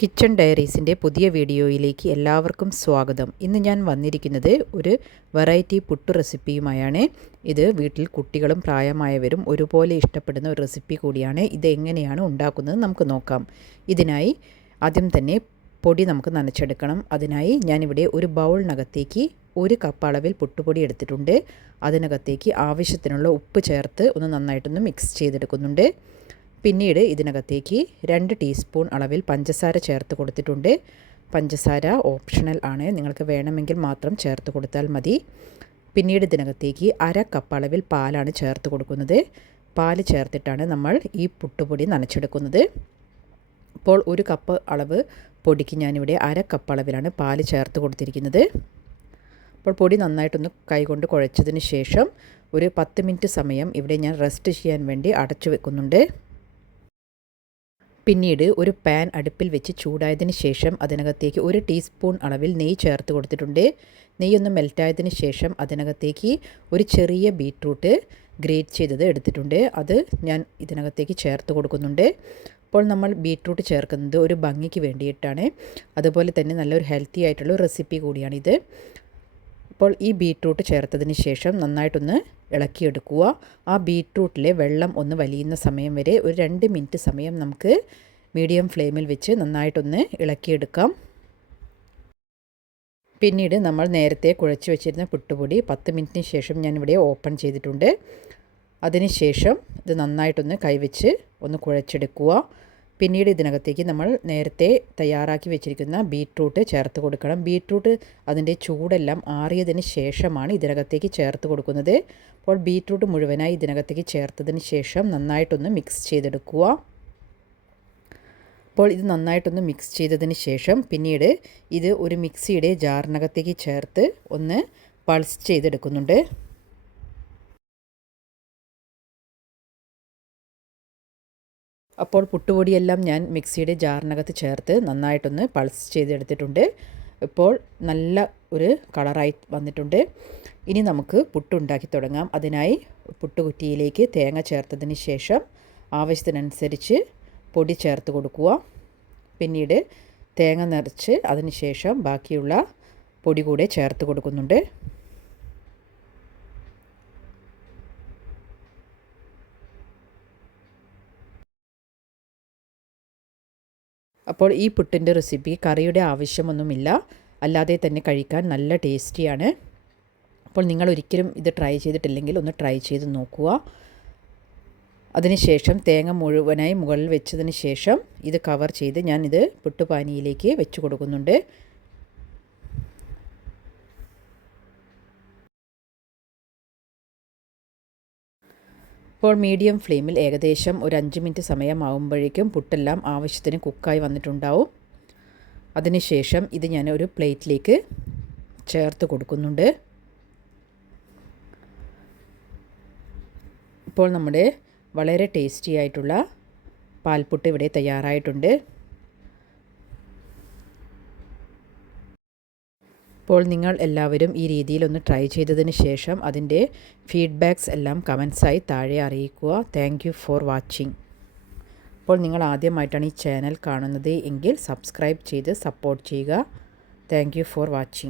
Kitchen ഡയറീസിന്റെ പുതിയ വീഡിയോയിലേക്ക് എല്ലാവർക്കും സ്വാഗതം. ഇന്ന് ഞാൻ വന്നിരിക്കുന്നത് ഒരു വെറൈറ്റി പുട്ട് റെസിപ്പിയുമായാണ്. ഇത് വീട്ടിൽ കുട്ടികളും പ്രായമായവരും ഒരുപോലെ ഇഷ്ടപ്പെടുന്ന ഒരു റെസിപ്പി കൂടിയാണ്. ഇത് എങ്ങനെയാണ് ഉണ്ടാക്കുന്നത് നമുക്ക് നോക്കാം. ഇതിനായി ആദ്യം തന്നെ പൊടി നമുക്ക് നനച്ചെടുക്കണം. അതിനായി ഞാനിവിടെ ഒരു ബൗളിനകത്തേക്ക് ഒരു കപ്പ് അളവിൽ പുട്ടുപൊടി എടുത്തിട്ടുണ്ട്. അതിനകത്തേക്ക് ആവശ്യത്തിനുള്ള ഉപ്പ് ചേർത്ത് ഒന്ന് നന്നായിട്ടൊന്ന് മിക്സ് ചെയ്തെടുക്കുന്നുണ്ട്. പിന്നീട് ഇതിനകത്തേക്ക് രണ്ട് ടീസ്പൂൺ അളവിൽ പഞ്ചസാര ചേർത്ത് കൊടുത്തിട്ടുണ്ട്. പഞ്ചസാര ഓപ്ഷണൽ ആണ്. നിങ്ങൾക്ക് വേണമെങ്കിൽ മാത്രം ചേർത്ത് കൊടുത്താൽ മതി. പിന്നീട് ഇതിനകത്തേക്ക് അര കപ്പ് അളവിൽ പാലാണ് ചേർത്ത് കൊടുക്കുന്നത്. പാൽ ചേർത്തിട്ടാണ് നമ്മൾ ഈ പുട്ടുപൊടി നനച്ചെടുക്കുന്നത്. ഇപ്പോൾ ഒരു കപ്പ് അളവ് പൊടിക്ക് ഞാനിവിടെ അര കപ്പ് അളവിലാണ് പാൽ ചേർത്ത് കൊടുത്തിരിക്കുന്നത്. അപ്പോൾ പൊടി നന്നായിട്ടൊന്ന് കൈകൊണ്ട് കുഴച്ചതിന് ശേഷം ഒരു പത്ത് മിനിറ്റ് സമയം ഇവിടെ ഞാൻ റെസ്റ്റ് ചെയ്യാൻ വേണ്ടി അടച്ചു വെക്കുന്നുണ്ട്. പിന്നീട് ഒരു പാൻ അടുപ്പിൽ വെച്ച് ചൂടായതിന് ശേഷം അതിനകത്തേക്ക് ഒരു ടീസ്പൂൺ അളവിൽ നെയ്യ് ചേർത്ത് കൊടുത്തിട്ടുണ്ട്. നെയ്യൊന്ന് മെൽറ്റായതിന് ശേഷം അതിനകത്തേക്ക് ഒരു ചെറിയ ബീട്രൂട്ട് ഗ്രേറ്റ് ചെയ്തത് എടുത്തിട്ടുണ്ട്. അത് ഞാൻ ഇതിനകത്തേക്ക് ചേർത്ത് കൊടുക്കുന്നുണ്ട്. അപ്പോൾ നമ്മൾ ബീട്രൂട്ട് ചേർക്കുന്നത് ഒരു ഭംഗിക്ക് വേണ്ടിയിട്ടാണ്. അതുപോലെ തന്നെ നല്ലൊരു ഹെൽത്തി ആയിട്ടുള്ള റെസിപ്പി കൂടിയാണിത്. അപ്പോൾ ഈ ബീട്രൂട്ട് ചേർത്തതിന് ശേഷം നന്നായിട്ടൊന്ന് ഇളക്കിയെടുക്കുക. ആ ബീട്രൂട്ടിലെ വെള്ളം ഒന്ന് വലിയുന്ന സമയം വരെ ഒരു രണ്ട് മിനിറ്റ് സമയം നമുക്ക് മീഡിയം ഫ്ലെയിമിൽ വെച്ച് നന്നായിട്ടൊന്ന് ഇളക്കിയെടുക്കാം. പിന്നീട് നമ്മൾ നേരത്തെ കുഴച്ച് വെച്ചിരുന്ന പുട്ടുപൊടി പത്ത് മിനിറ്റിന് ശേഷം ഞാൻ ഇവിടെ ഓപ്പൺ ചെയ്തിട്ടുണ്ട്. അതിനുശേഷം ഇത് നന്നായിട്ടൊന്ന് കൈവച്ച് ഒന്ന് കുഴച്ചെടുക്കുക. പിന്നീട് ഇതിനകത്തേക്ക് നമ്മൾ നേരത്തെ തയ്യാറാക്കി വെച്ചിരിക്കുന്ന ബീട്രൂട്ട് ചേർത്ത് കൊടുക്കണം. ബീട്രൂട്ട് അതിന്റെ ചൂടെല്ലാം ആറിയതിന് ശേഷമാണ് ഇതിനകത്തേക്ക് ചേർത്ത് കൊടുക്കുന്നത്. അപ്പോൾ ബീട്രൂട്ട് മുഴുവനായി ഇതിനകത്തേക്ക് ചേർത്തതിന് ശേഷം നന്നായിട്ടൊന്ന് മിക്സ് ചെയ്തെടുക്കുക. അപ്പോൾ ഇത് നന്നായിട്ടൊന്ന് മിക്സ് ചെയ്തതിന് ശേഷം പിന്നീട് ഇത് ഒരു മിക്സിയുടെ ജാറിനകത്തേക്ക് ചേർത്ത് ഒന്ന് പൾസ് ചെയ്തെടുക്കുന്നുണ്ട്. അപ്പോൾ പുട്ടുപൊടിയെല്ലാം ഞാൻ മിക്സിയുടെ ജാറിനകത്ത് ചേർത്ത് നന്നായിട്ടൊന്ന് പൾസ് ചെയ്തെടുത്തിട്ടുണ്ട്. ഇപ്പോൾ നല്ല ഒരു കളറായി വന്നിട്ടുണ്ട്. ഇനി നമുക്ക് പുട്ടുണ്ടാക്കി തുടങ്ങാം. അതിനായി പുട്ടുകുറ്റിയിലേക്ക് തേങ്ങ ചേർത്തതിന് ശേഷം ആവശ്യത്തിനനുസരിച്ച് പൊടി ചേർത്ത് കൊടുക്കുക. പിന്നീട് തേങ്ങ നിറച്ച് അതിന് ശേഷം ബാക്കിയുള്ള പൊടി കൂടെ ചേർത്ത് കൊടുക്കുന്നുണ്ട്. അപ്പോൾ ഈ പുട്ടിന്റെ റെസിപ്പി കറിയുടെ ആവശ്യമൊന്നുമില്ല. അല്ലാതെ തന്നെ കഴിക്കാൻ നല്ല ടേസ്റ്റിയാണ്. അപ്പോൾ നിങ്ങൾ ഒരിക്കലും ഇത് ട്രൈ ചെയ്തിട്ടില്ലെങ്കിൽ ഒന്ന് ട്രൈ ചെയ്ത് നോക്കുക. അതിനുശേഷം തേങ്ങ മുഴുവനായി മുകളിൽ വെച്ചതിന് ശേഷം ഇത് കവർ ചെയ്ത് ഞാനിത് പുട്ടുപാനിയിലേക്ക് വെച്ച് കൊടുക്കുന്നുണ്ട്. ഇപ്പോൾ മീഡിയം ഫ്ലെയിമിൽ ഏകദേശം ഒരു അഞ്ച് മിനിറ്റ് സമയമാകുമ്പോഴേക്കും പുട്ടെല്ലാം ആവശ്യത്തിന് കുക്കായി വന്നിട്ടുണ്ടാവും. അതിനുശേഷം ഇത് ഞാൻ ഒരു പ്ലേറ്റിലേക്ക് ചേർത്ത് കൊടുക്കുന്നുണ്ട്. ഇപ്പോൾ നമ്മുടെ വളരെ ടേസ്റ്റി ആയിട്ടുള്ള പാൽപുട്ട് ഇവിടെ തയ്യാറായിട്ടുണ്ട്. അപ്പോൾ നിങ്ങൾ എല്ലാവരും ഈ രീതിയിൽ ഒന്ന് ട്രൈ ചെയ്തതിന് ശേഷം അതിന്റെ ഫീഡ്ബാക്ക്സ് എല്ലാം കമൻസായി താഴെ അറിയിക്കുക. താങ്ക് ഫോർ വാച്ചിങ് അപ്പോൾ നിങ്ങൾ ആദ്യമായിട്ടാണ് ഈ ചാനൽ കാണുന്നത് എങ്കിൽ സബ്സ്ക്രൈബ് ചെയ്ത് സപ്പോർട്ട് ചെയ്യുക. Thank for watching